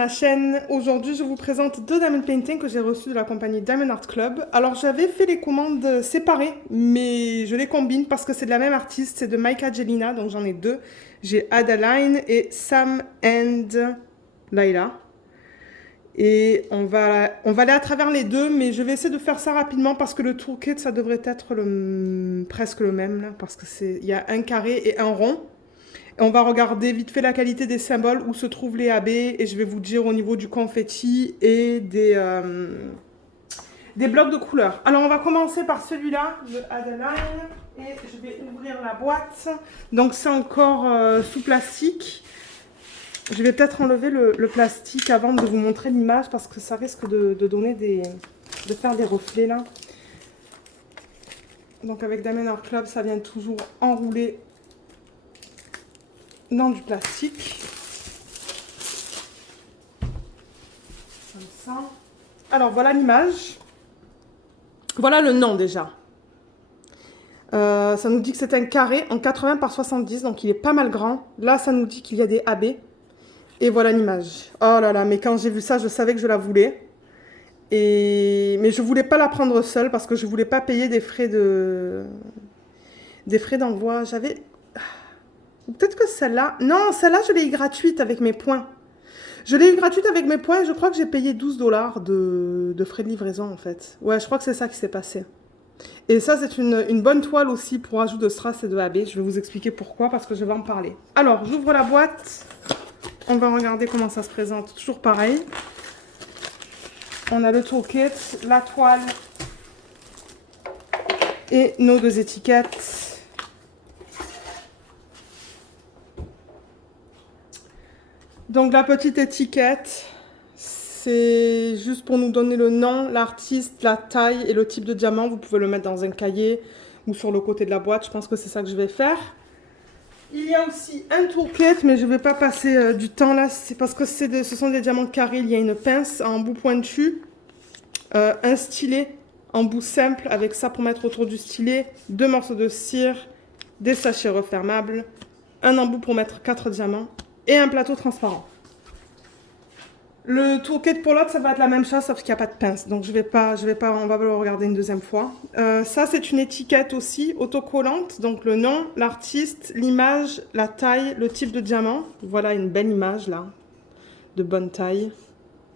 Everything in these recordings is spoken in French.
ma chaîne. Aujourd'hui, je vous présente deux diamond paintings que j'ai reçus de la compagnie Diamond Art Club. Alors, j'avais fait les commandes séparées, mais je les combine parce que c'est de la même artiste, c'est de Micah Jelena, donc j'en ai deux. J'ai Adeline et Sam and Laila. Et on va aller à travers les deux, mais je vais essayer de faire ça rapidement parce que le toolkit, ça devrait être presque le même, là, parce que il y a un carré et un rond. Et on va regarder vite fait la qualité des symboles, où se trouvent les AB, et je vais vous dire au niveau du confetti et des blocs de couleurs. Alors on va commencer par celui-là, le Adeline, et je vais ouvrir la boîte. Donc c'est encore sous plastique. Je vais peut-être enlever le plastique avant de vous montrer l'image parce que ça risque de donner de faire des reflets là. Donc avec Diamond Art Club, ça vient toujours enroulé dans du plastique. Comme ça. Alors voilà l'image. Voilà le nom déjà. Ça nous dit que c'est un carré en 80 par 70, donc il est pas mal grand. Là, ça nous dit qu'il y a des AB. Et voilà l'image. Oh là là, mais quand j'ai vu ça, je savais que je la voulais. Mais je voulais pas la prendre seule parce que je voulais pas payer des frais d'envoi. Peut-être que celle-là... Non, celle-là, je l'ai eu gratuite avec mes points. Je l'ai eu gratuite avec mes points et je crois que j'ai payé 12 $ de frais de livraison, en fait. Ouais, je crois que c'est ça qui s'est passé. Et ça, c'est une bonne toile aussi pour ajout de strass et de AB. Je vais vous expliquer pourquoi, parce que je vais en parler. Alors, j'ouvre la boîte. On va regarder comment ça se présente. Toujours pareil. On a le toolkit, la toile et nos deux étiquettes. Donc la petite étiquette, c'est juste pour nous donner le nom, l'artiste, la taille et le type de diamant. Vous pouvez le mettre dans un cahier ou sur le côté de la boîte. Je pense que c'est ça que je vais faire. Il y a aussi un toolkit, mais je ne vais pas passer du temps là. C'est parce que ce sont des diamants carrés. Il y a une pince en bout pointu, un stylet en bout simple avec ça pour mettre autour du stylet, deux morceaux de cire, des sachets refermables, un embout pour mettre 4 diamants et un plateau transparent. Le toolkit pour l'autre, ça va être la même chose, sauf qu'il n'y a pas de pince. Donc on va le regarder une deuxième fois. Ça, c'est une étiquette aussi autocollante. Donc le nom, l'artiste, l'image, la taille, le type de diamant. Voilà une belle image là, de bonne taille.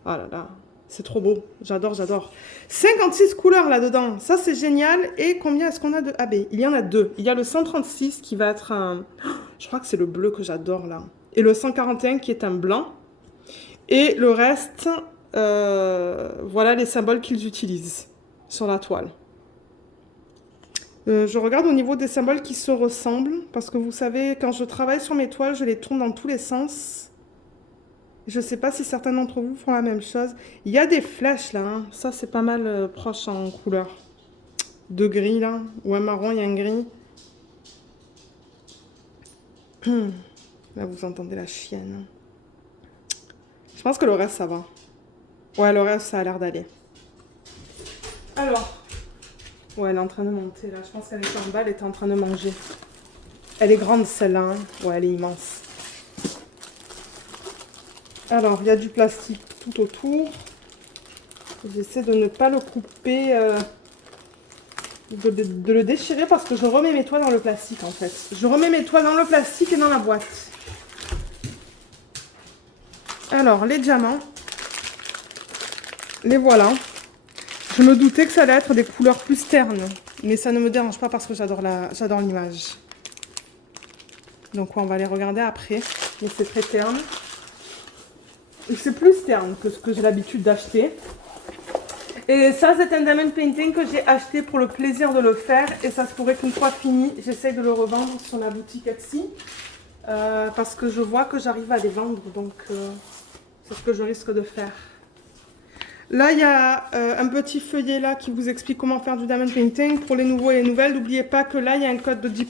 Oh là là, c'est trop beau. J'adore, j'adore. 56 couleurs là-dedans. Ça, c'est génial. Et combien est-ce qu'on a de AB? Il y en a deux. Il y a le 136 qui va être un... Je crois que c'est le bleu que j'adore là. Et le 141 qui est un blanc. Et le reste, voilà les symboles qu'ils utilisent sur la toile. Je regarde au niveau des symboles qui se ressemblent, parce que vous savez, quand je travaille sur mes toiles, je les tourne dans tous les sens. Je ne sais pas si certains d'entre vous font la même chose. Il y a des flèches là, hein. Ça c'est pas mal proche en couleur. De gris là, ou un marron, il y a un gris. Là vous entendez la chienne. Je pense que le reste, ça va. Ouais, le reste, ça a l'air d'aller. Alors. Ouais, elle est en train de monter, là. Je pense qu'elle est en bas, elle est en train de manger. Elle est grande, celle-là. Hein. Ouais, elle est immense. Alors, il y a du plastique tout autour. J'essaie de ne pas le couper, de le déchirer parce que je remets mes toiles dans le plastique, en fait. Je remets mes toiles dans le plastique et dans la boîte. Alors, les diamants, les voilà. Je me doutais que ça allait être des couleurs plus ternes, mais ça ne me dérange pas parce que j'adore l'image. Donc, on va les regarder après. Mais c'est très terne. C'est plus terne que ce que j'ai l'habitude d'acheter. Et ça, c'est un diamond painting que j'ai acheté pour le plaisir de le faire. Et ça se pourrait qu'une fois fini, j'essaye de le revendre sur la boutique Etsy. Parce que je vois que j'arrive à les vendre, donc c'est ce que je risque de faire. Là, il y a un petit feuillet là qui vous explique comment faire du diamond painting. Pour les nouveaux et les nouvelles, n'oubliez pas que là, il y a un code de 10%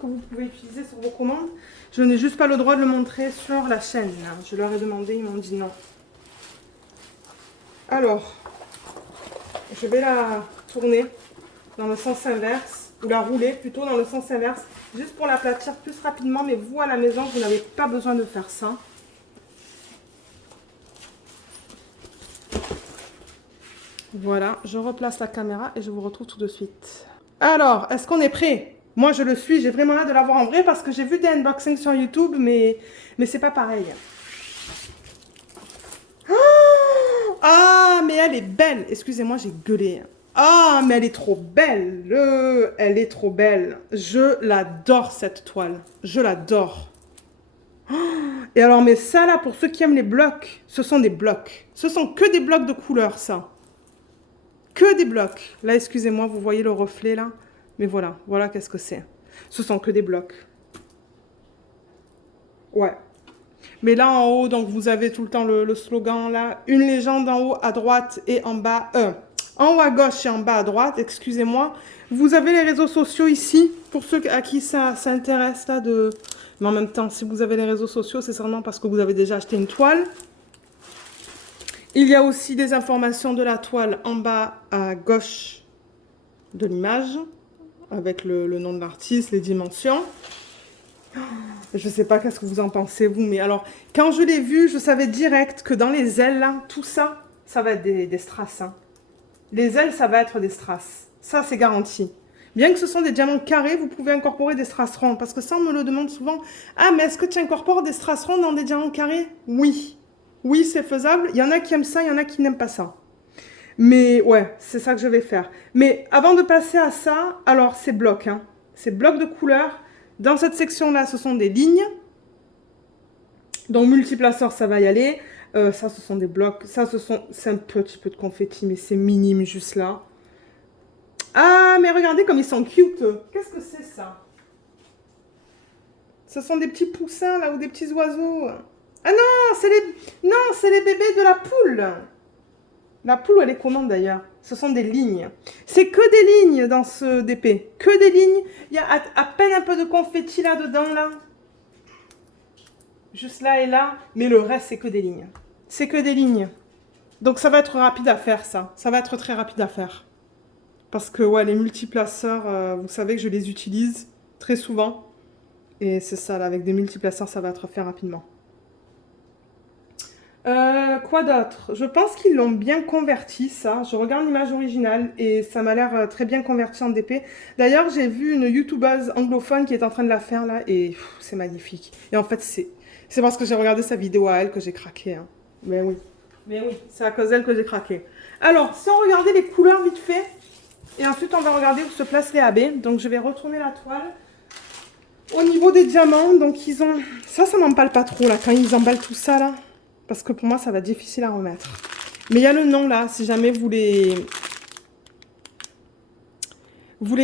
que vous pouvez utiliser sur vos commandes. Je n'ai juste pas le droit de le montrer sur la chaîne. Là. Je leur ai demandé, ils m'ont dit non. Alors, je vais la tourner dans le sens inverse, ou la rouler plutôt dans le sens inverse, juste pour l'aplatir plus rapidement, mais vous à la maison, vous n'avez pas besoin de faire ça. Voilà, je replace la caméra et je vous retrouve tout de suite. Alors, est-ce qu'on est prêt? Moi, je le suis. J'ai vraiment hâte de l'avoir en vrai parce que j'ai vu des unboxings sur YouTube, mais c'est pas pareil. Ah, mais elle est belle. Excusez-moi, j'ai gueulé. Ah, mais elle est trop belle. Elle est trop belle. Je l'adore, cette toile. Je l'adore. Et alors, mais ça, là, pour ceux qui aiment les blocs, ce sont des blocs. Ce sont que des blocs de couleur, ça. Que des blocs. Là, excusez-moi, vous voyez le reflet, là. Mais voilà, voilà qu'est-ce que c'est. Ce sont que des blocs. Ouais. Mais là, en haut, donc, vous avez tout le temps le slogan, là. Une légende en haut à droite et en bas. En haut à gauche et en bas à droite, excusez-moi. Vous avez les réseaux sociaux ici, pour ceux à qui ça intéresse, là, de... Mais en même temps, si vous avez les réseaux sociaux, c'est certainement parce que vous avez déjà acheté une toile. Il y a aussi des informations de la toile en bas à gauche de l'image, avec le nom de l'artiste, les dimensions. Je ne sais pas qu'est-ce que vous en pensez, vous, mais alors, quand je l'ai vu, je savais direct que dans les ailes, là, tout ça, ça va être des strass. Hein. Les ailes, ça va être des strass. Ça, c'est garanti. Bien que ce sont des diamants carrés, vous pouvez incorporer des strass ronds. Parce que ça, on me le demande souvent. Ah, mais est-ce que tu incorpores des strass ronds dans des diamants carrés? Oui. Oui, c'est faisable. Il y en a qui aiment ça, il y en a qui n'aiment pas ça. Mais ouais, c'est ça que je vais faire. Mais avant de passer à ça, alors, c'est bloc. Hein. C'est bloc de couleur. Dans cette section-là, ce sont des lignes. Donc, multiplaceur, ça va y aller. Ça, ce sont des blocs. Ça, c'est un petit peu de confetti, mais c'est minime juste là. Ah, mais regardez comme ils sont cute. Qu'est-ce que c'est ça? Ce sont des petits poussins là ou des petits oiseaux. Ah non, c'est les bébés de la poule. La poule, elle est comment d'ailleurs? Ce sont des lignes. C'est que des lignes dans ce DP. Que des lignes. Il y a à peine un peu de confetti là-dedans, là. Juste là et là. Mais le reste, c'est que des lignes. C'est que des lignes. Donc ça va être rapide à faire, ça. Ça va être très rapide à faire. Parce que ouais, les multiplaceurs, vous savez que je les utilise très souvent. Et c'est ça, là, avec des multiplaceurs, ça va être fait rapidement. Quoi d'autre? Je pense qu'ils l'ont bien converti, ça. Je regarde l'image originale et ça m'a l'air très bien converti en DP. D'ailleurs, j'ai vu une youtubeuse anglophone qui est en train de la faire, là, et c'est magnifique. Et en fait, c'est parce que j'ai regardé sa vidéo à elle que j'ai craqué. Hein. Mais oui, c'est à cause d'elle que j'ai craqué. Alors, si on regardait les couleurs vite fait, et ensuite on va regarder où se placent les AB. Donc, je vais retourner la toile. Au niveau des diamants, donc ils ont... Ça m'emballe pas trop, là, quand ils emballent tout ça, là. Parce que pour moi, ça va être difficile à remettre. Mais il y a le nom, là, si jamais vous les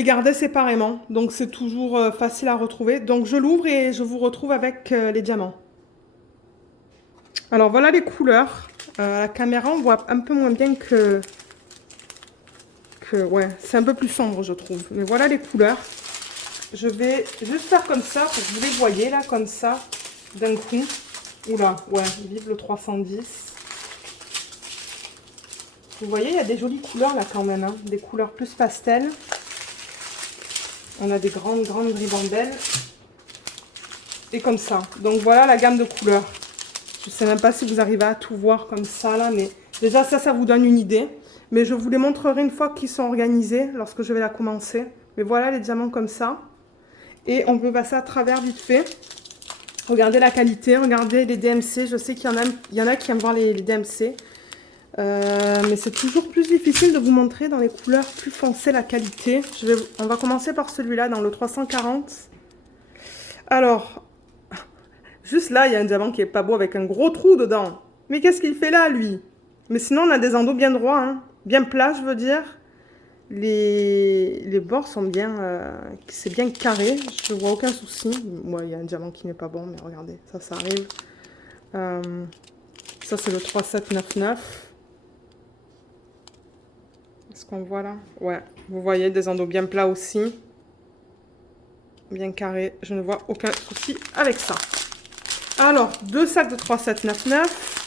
gardez séparément. Donc, c'est toujours facile à retrouver. Donc, je l'ouvre et je vous retrouve avec les diamants. Alors, voilà les couleurs. À la caméra, on voit un peu moins bien que... Ouais, c'est un peu plus sombre, je trouve. Mais voilà les couleurs. Je vais juste faire comme ça, pour que vous les voyez, là, comme ça, d'un coup. Oula, ouais, vive le 310. Vous voyez, il y a des jolies couleurs, là, quand même. Hein, des couleurs plus pastel. On a des grandes ribambelles. Et comme ça. Donc, voilà la gamme de couleurs. Je ne sais même pas si vous arrivez à tout voir comme ça, là. Mais déjà, ça vous donne une idée. Mais je vous les montrerai une fois qu'ils sont organisés, lorsque je vais la commencer. Mais voilà les diamants comme ça. Et on peut passer à travers vite fait. Regardez la qualité, regardez les DMC. Je sais qu'il y en a qui aiment voir les DMC. Mais c'est toujours plus difficile de vous montrer dans les couleurs plus foncées la qualité. On va commencer par celui-là, dans le 340. Alors, juste là, il y a un diamant qui est pas beau avec un gros trou dedans. Mais qu'est-ce qu'il fait là, lui? Mais sinon, on a des endos bien droits, hein. Bien plats, je veux dire. Les bords sont bien... c'est bien carré. Je ne vois aucun souci. Moi, il y a un diamant qui n'est pas bon, mais regardez, ça arrive. Ça, c'est le 3799. Est-ce qu'on voit là? Ouais, vous voyez, des endos bien plats aussi. Bien carré. Je ne vois aucun souci avec ça. Alors, 2 sacs de 3799.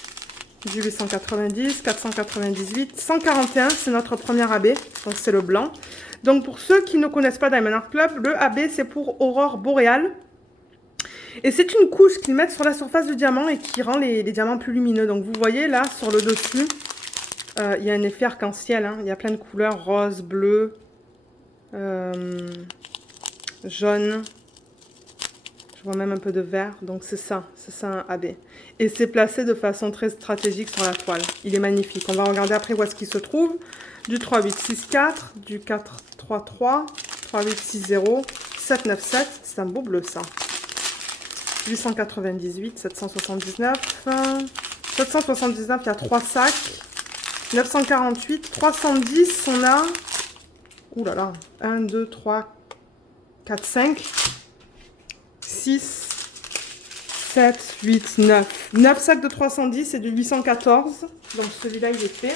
1890, 498, 141, c'est notre premier AB, donc c'est le blanc. Donc pour ceux qui ne connaissent pas Diamond Art Club, le AB c'est pour aurore boréale. Et c'est une couche qu'ils mettent sur la surface du diamant et qui rend les diamants plus lumineux. Donc vous voyez là sur le dessus, Il y a un effet arc-en-ciel, hein. Il y a plein de couleurs, rose, bleu, jaune. Je vois même un peu de vert, donc c'est ça un AB. Et c'est placé de façon très stratégique sur la toile. Il est magnifique. On va regarder après où est-ce qu'il se trouve. Du 3-8-6-4, du 4-3-3, 3-8-6-0, 7-9-7. C'est un beau bleu ça. 898, 779, 779, il y a 3 sacs. 948, 310, on a... Ouh là là, 1, 2, 3, 4, 5, 6, 7, 8, 9. 9 sacs de 310 et de 814. Donc celui-là, il est fait.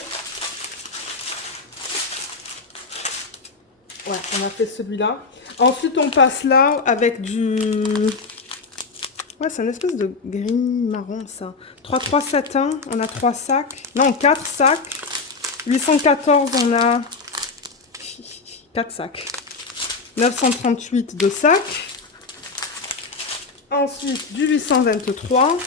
Ouais, on a fait celui-là. Ensuite, on passe là avec du... Ouais, c'est une espèce de gris marron, ça. 3, 3, 7, 1, on a 3 sacs. Non, 4 sacs. 814, on a 4 sacs. 938, 2 sacs. Ensuite, du 823,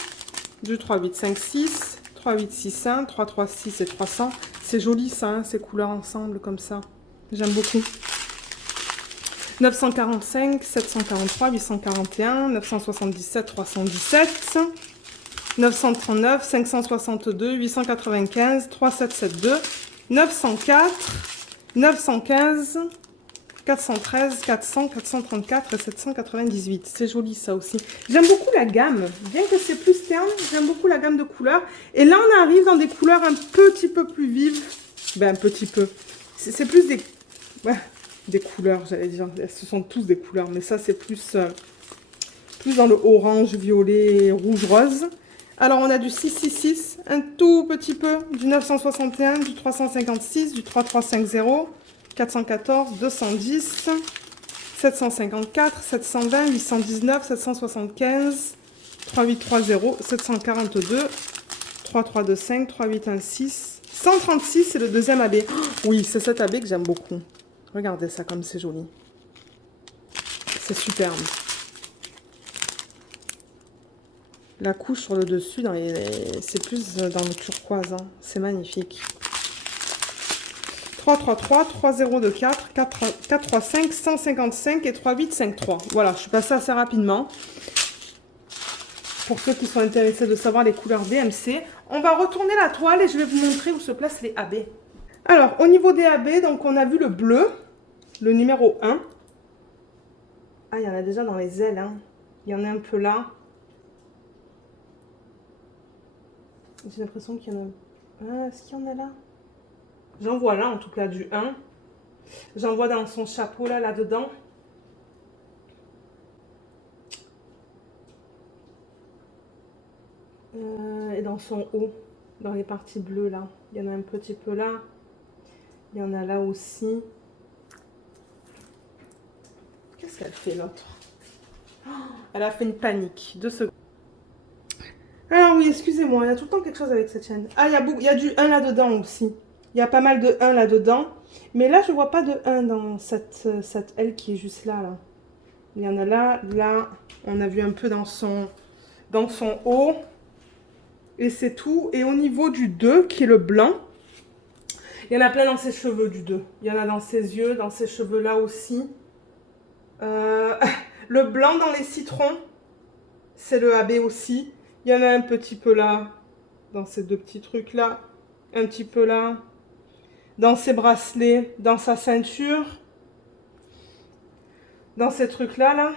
du 3, 8, 5, 6, 3, 8, 6, 1, 3, 3, 6 et 300. C'est joli, ça, hein, ces couleurs ensemble, comme ça. J'aime beaucoup. 945, 743, 841, 977, 317, 939, 562, 895, 3772, 904, 915, 413, 400, 434 et 798. C'est joli ça aussi. J'aime beaucoup la gamme. Bien que c'est plus terne, j'aime beaucoup la gamme de couleurs. Et là, on arrive dans des couleurs un petit peu plus vives. Ben, un petit peu. C'est plus des... Ouais, des couleurs, j'allais dire. Ce sont tous des couleurs. Mais ça, c'est plus dans le orange, violet, rouge, rose. Alors, on a du 666, un tout petit peu. Du 961, du 356, du 3350... 414, 210, 754, 720, 819, 775, 3830, 742, 3325, 3816, 136, c'est le deuxième AB. Oh, oui, c'est cet AB que j'aime beaucoup. Regardez ça comme c'est joli. C'est superbe. La couche sur le dessus, c'est plus dans le turquoise. Hein. C'est magnifique. 3, 3, 3, 3, 0, 2, 4, 4, 4, 3, 5, 155 et 3, 8, 5, 3. Voilà, je suis passée assez rapidement. Pour ceux qui sont intéressés de savoir les couleurs DMC, on va retourner la toile et je vais vous montrer où se placent les AB. Alors, au niveau des AB, donc on a vu le bleu, le numéro 1. Ah, il y en a déjà dans les ailes, hein. Il y en a un peu là. J'ai l'impression qu'il y en a... Ah, est-ce qu'il y en a là? J'en vois là, en tout cas, du 1. J'en vois dans son chapeau, là-dedans. Et dans son haut, dans les parties bleues, là. Il y en a un petit peu là. Il y en a là aussi. Qu'est-ce qu'elle fait, l'autre? Oh, elle a fait une panique. 2 secondes. Alors oui, excusez-moi, il y a tout le temps quelque chose avec cette chaîne. Ah, il y a du 1 là-dedans aussi. Il y a pas mal de 1 là-dedans. Mais là, je vois pas de 1 dans cette L qui est juste là, là. Il y en a là, là. On a vu un peu dans son haut. Et c'est tout. Et au niveau du 2, qui est le blanc, il y en a plein dans ses cheveux du 2. Il y en a dans ses yeux, dans ses cheveux là aussi. Le blanc dans les citrons, c'est le AB aussi. Il y en a un petit peu là, dans ces 2 petits trucs là. Un petit peu là. Dans ses bracelets, dans sa ceinture. Dans ces trucs là, là.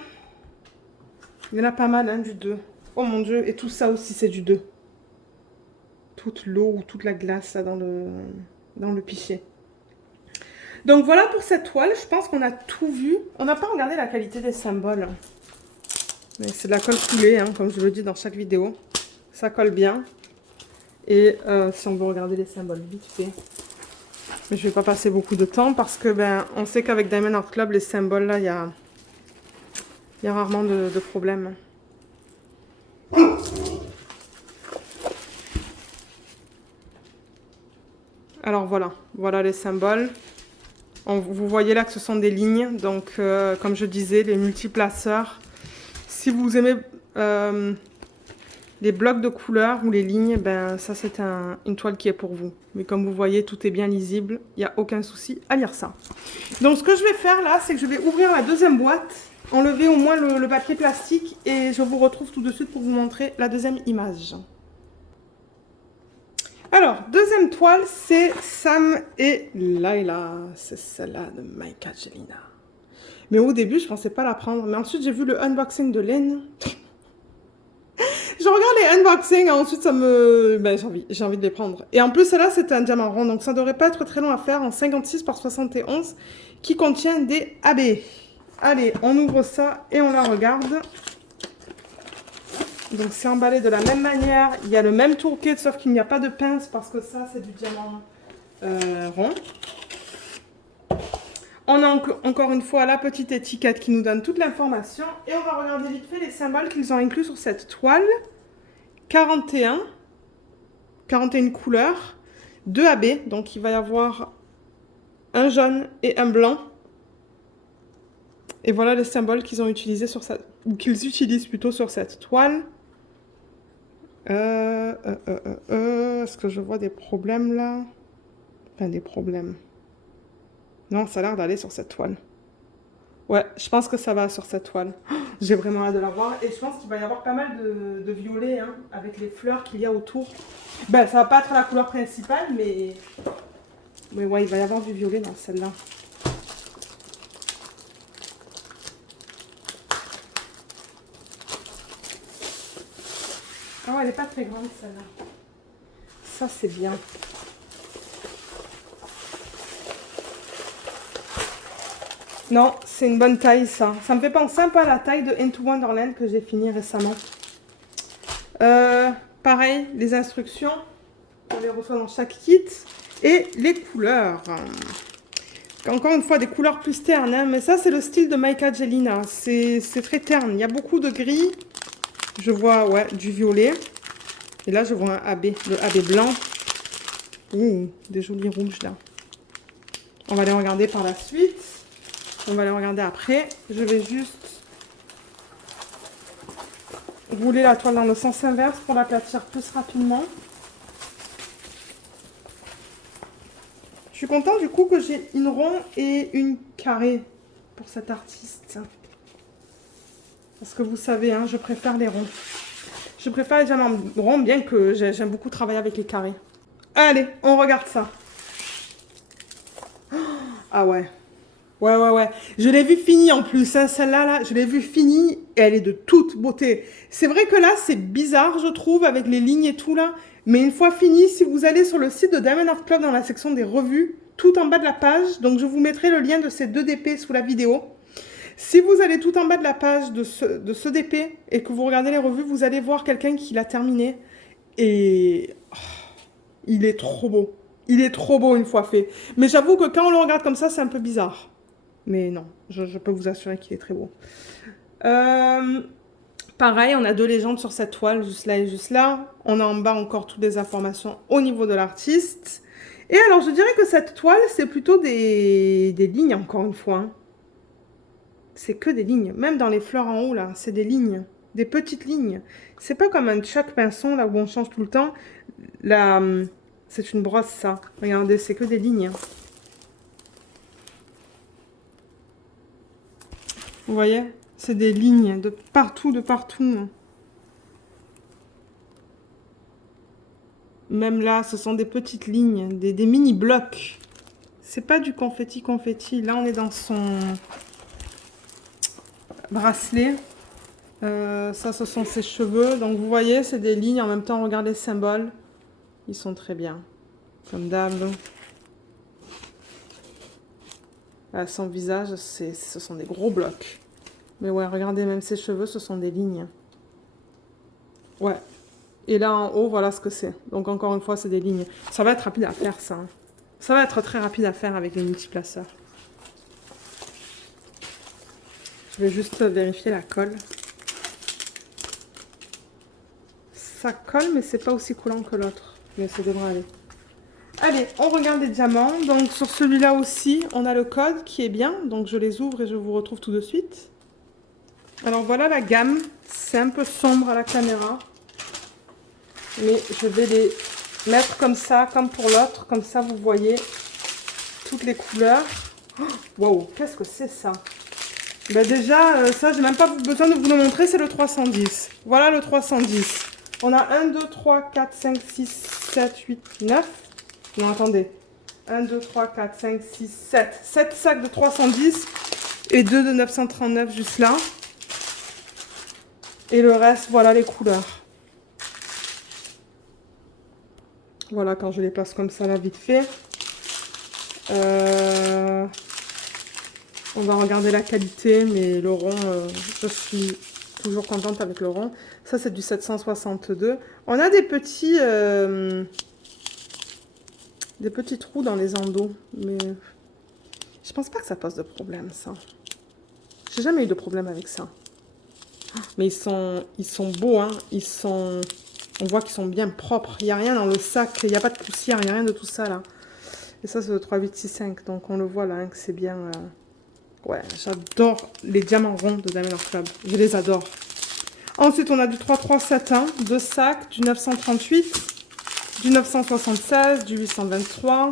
Il y en a pas mal, hein, du 2. Oh mon Dieu, et tout ça aussi, c'est du 2. Toute l'eau ou toute la glace là, dans le pichet. Donc voilà pour cette toile, je pense qu'on a tout vu. On n'a pas regardé la qualité des symboles. Mais c'est de la colle coulée, hein, comme je le dis dans chaque vidéo. Ça colle bien. Et si on veut regarder les symboles vite fait. Mais je ne vais pas passer beaucoup de temps parce que on sait qu'avec Diamond Art Club, les symboles là, il y a rarement de problème. Alors voilà les symboles. Vous voyez là que ce sont des lignes, donc comme je disais, les multiplaceurs. Si vous aimez Les blocs de couleurs ou les lignes, ben ça c'est une toile qui est pour vous. Mais comme vous voyez, tout est bien lisible. Il n'y a aucun souci à lire ça. Donc ce que je vais faire là, c'est que je vais ouvrir la deuxième boîte, enlever au moins le papier plastique et je vous retrouve tout de suite pour vous montrer la deuxième image. Alors, deuxième toile, c'est Sam et Layla. C'est celle-là de Mike Angelina. Mais au début, je pensais pas la prendre. Mais ensuite, j'ai vu le unboxing de Lynn. Je regarde les unboxings, ensuite ça me... Ben, j'ai envie de les prendre. Et en plus, celle-là, c'est un diamant rond, donc ça devrait pas être très long à faire, en 56 par 71, qui contient des AB. Allez, on ouvre ça et on la regarde. Donc c'est emballé de la même manière. Il y a le même tourniquet, sauf qu'il n'y a pas de pince, parce que ça, c'est du diamant rond. On a encore une fois la petite étiquette qui nous donne toute l'information. Et on va regarder vite fait les symboles qu'ils ont inclus sur cette toile. 41 couleurs, 2 AB. Donc il va y avoir un jaune et un blanc. Et voilà les symboles qu'ils ont utilisés sur cette... ou qu'ils utilisent plutôt sur cette toile. Est-ce que je vois des problèmes là? Enfin, des problèmes. Non, ça a l'air d'aller sur cette toile. Ouais, je pense que ça va sur cette toile. J'ai vraiment hâte de la voir. Et je pense qu'il va y avoir pas mal de violet, hein, avec les fleurs qu'il y a autour. Ben, ça va pas être la couleur principale, mais ouais, il va y avoir du violet dans celle-là. Ah ouais, elle n'est pas très grande, celle-là. Ça, c'est bien. Non, c'est une bonne taille, ça. Ça me fait penser un peu à la taille de Into Wonderland que j'ai fini récemment. Pareil, les instructions, on les reçoit dans chaque kit. Et les couleurs. Encore une fois, des couleurs plus ternes, hein, mais ça, c'est le style de Mike Angelina. C'est très terne. Il y a beaucoup de gris. Je vois, ouais, du violet. Et là, je vois un AB, le AB blanc. Ouh, des jolis rouges, là. On va les regarder par la suite. On va les regarder après. Je vais juste rouler la toile dans le sens inverse pour l'aplatir plus rapidement. Je suis contente du coup que j'ai une ronde et une carrée pour cet artiste. Parce que vous savez, hein, je préfère les ronds. Je préfère les diamants ronds, bien que j'aime beaucoup travailler avec les carrés. Allez, on regarde ça. Ah ouais. Ouais. Je l'ai vue finie en plus, hein, celle-là, là, je l'ai vue finie et elle est de toute beauté. C'est vrai que là, c'est bizarre, je trouve, avec les lignes et tout là. Mais une fois fini, si vous allez sur le site de Diamond Art Club dans la section des revues, tout en bas de la page, donc je vous mettrai le lien de ces deux DP sous la vidéo. Si vous allez tout en bas de la page de ce DP et que vous regardez les revues, vous allez voir quelqu'un qui l'a terminé. Et oh, il est trop beau. Il est trop beau une fois fait. Mais j'avoue que quand on le regarde comme ça, c'est un peu bizarre. Mais non, je peux vous assurer qu'il est très beau. Pareil, on a deux légendes sur cette toile, juste là et juste là. On a en bas encore toutes les informations au niveau de l'artiste. Et alors, je dirais que cette toile, c'est plutôt des lignes, encore une fois. Hein. C'est que des lignes. Même dans les fleurs en haut, là, c'est des lignes. Des petites lignes. C'est pas comme un choc pinson, là, où on change tout le temps. Là, c'est une brosse, ça. Regardez, c'est que des lignes. Vous voyez? C'est des lignes de partout, de partout. Même là, ce sont des petites lignes, des mini-blocs. C'est pas du confetti. Là, on est dans son bracelet. Ça, ce sont ses cheveux. Donc, vous voyez, c'est des lignes. En même temps, regardez les symboles. Ils sont très bien. Comme d'hab. Son visage, ce sont des gros blocs. Mais ouais, regardez, même ses cheveux, ce sont des lignes. Ouais. Et là, en haut, voilà ce que c'est. Donc, encore une fois, c'est des lignes. Ça va être rapide à faire, ça. Hein. Ça va être très rapide à faire avec les multiplaceurs. Je vais juste vérifier la colle. Ça colle, mais c'est pas aussi collant que l'autre. Mais ça devrait aller. Allez, on regarde les diamants. Donc, sur celui-là aussi, on a le code qui est bien. Donc, je les ouvre et je vous retrouve tout de suite. Alors, voilà la gamme. C'est un peu sombre à la caméra. mais je vais les mettre comme ça, comme pour l'autre. Comme ça, vous voyez toutes les couleurs. Waouh, qu'est-ce que c'est ça? Ben déjà, ça, j'ai même pas besoin de vous le montrer, c'est le 310. Voilà le 310. On a 1, 2, 3, 4, 5, 6, 7, 8, 9. Non, attendez. 1, 2, 3, 4, 5, 6, 7. 7 sacs de 310 et 2 de 939 juste là. Et le reste, voilà les couleurs. Voilà, quand je les place comme ça, là, vite fait. On va regarder la qualité, mais le rond, je suis toujours contente avec le rond. Ça, c'est du 762. On a des petits trous dans les endos, mais je pense pas que ça pose de problème, ça. J'ai jamais eu de problème avec ça. Mais ils sont beaux, hein. On voit qu'ils sont bien propres. Il n'y a rien dans le sac, il n'y a pas de poussière, il n'y a rien de tout ça là. Et ça, c'est le 3865, donc on le voit là, hein, que c'est bien... Ouais, j'adore les diamants ronds de Diamond Art Club. Je les adore. Ensuite, on a du 3371, 2 sacs, du 938, du 976, du 823,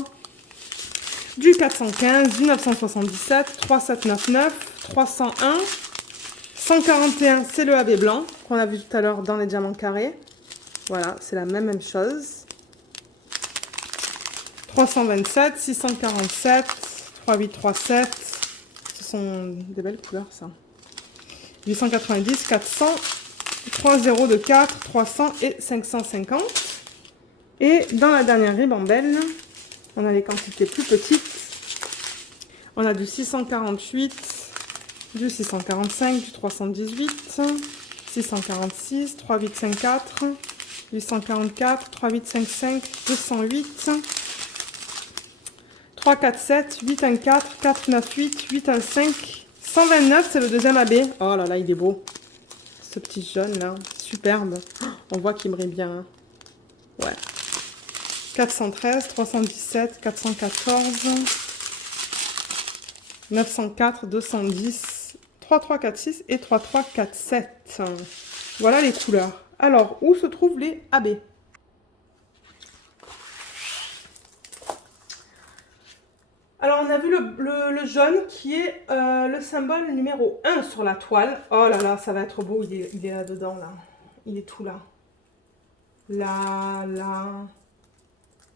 du 415, du 977, 3799, 301, 141, c'est le AB blanc qu'on a vu tout à l'heure dans les diamants carrés. Voilà, c'est la même chose. 327, 647, 3837. Ce sont des belles couleurs, ça. 890, 400, 3024, 300 et 550. Et dans la dernière ribambelle, on a les quantités plus petites. On a du 648, du 645, du 318, 646, 3854, 844, 3855, 208, 347, 814, 498, 815, 129, c'est le deuxième AB. Oh là là, il est beau. Ce petit jaune là, superbe. On voit qu'il brille bien. Hein. Ouais. 413, 317, 414, 904, 210, 3346 et 3347. Voilà les couleurs. Alors, où se trouvent les AB? Alors, on a vu le jaune qui est le symbole numéro 1 sur la toile. Oh là là, ça va être beau. Il est là-dedans, là. Il est tout là. Là, là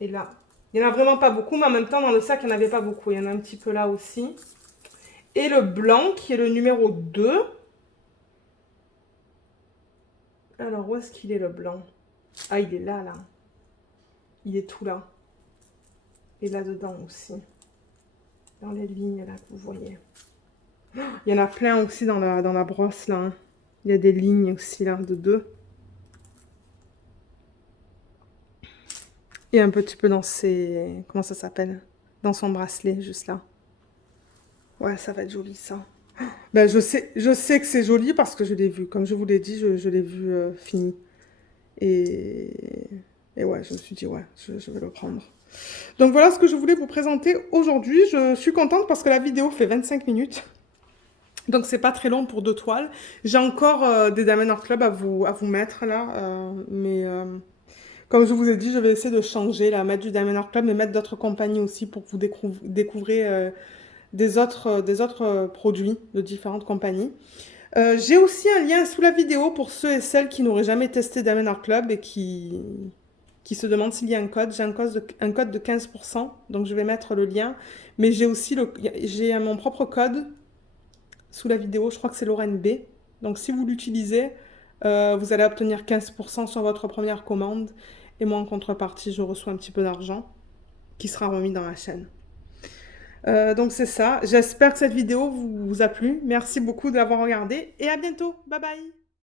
et là. Il n'y en a vraiment pas beaucoup, mais en même temps, dans le sac, il n'y en avait pas beaucoup. Il y en a un petit peu là aussi. Et le blanc qui est le numéro 2. Alors, où est-ce qu'il est le blanc? Ah, il est là, là. Il est tout là. Et là-dedans aussi. Dans les lignes, là, que vous voyez. Il y en a plein aussi dans la brosse, là. Hein. Il y a des lignes aussi, là, de 2. Et un petit peu dans ses... Comment ça s'appelle? Dans son bracelet, juste là. Ouais, ça va être joli, ça. Ben, je sais que c'est joli parce que je l'ai vu. Comme je vous l'ai dit, je l'ai vu fini. Et ouais, je me suis dit, ouais, je vais le prendre. Donc voilà ce que je voulais vous présenter aujourd'hui. Je suis contente parce que la vidéo fait 25 minutes. Donc c'est pas très long pour 2 toiles. J'ai encore des Diamond Art Club à vous mettre là. Mais comme je vous ai dit, je vais essayer de changer, là, mettre du Diamond Art Club, mais mettre d'autres compagnies aussi pour que vous découvrez des autres produits de différentes compagnies. J'ai aussi un lien sous la vidéo pour ceux et celles qui n'auraient jamais testé Diamond Art Club et qui se demandent s'il y a un code. J'ai un code de 15%, donc je vais mettre le lien. Mais j'ai aussi j'ai mon propre code sous la vidéo, je crois que c'est Lorraine B. Donc si vous l'utilisez, vous allez obtenir 15% sur votre première commande. Et moi, en contrepartie, je reçois un petit peu d'argent qui sera remis dans la chaîne. Donc c'est ça. J'espère que cette vidéo vous a plu. Merci beaucoup de l'avoir regardée et à bientôt. Bye bye.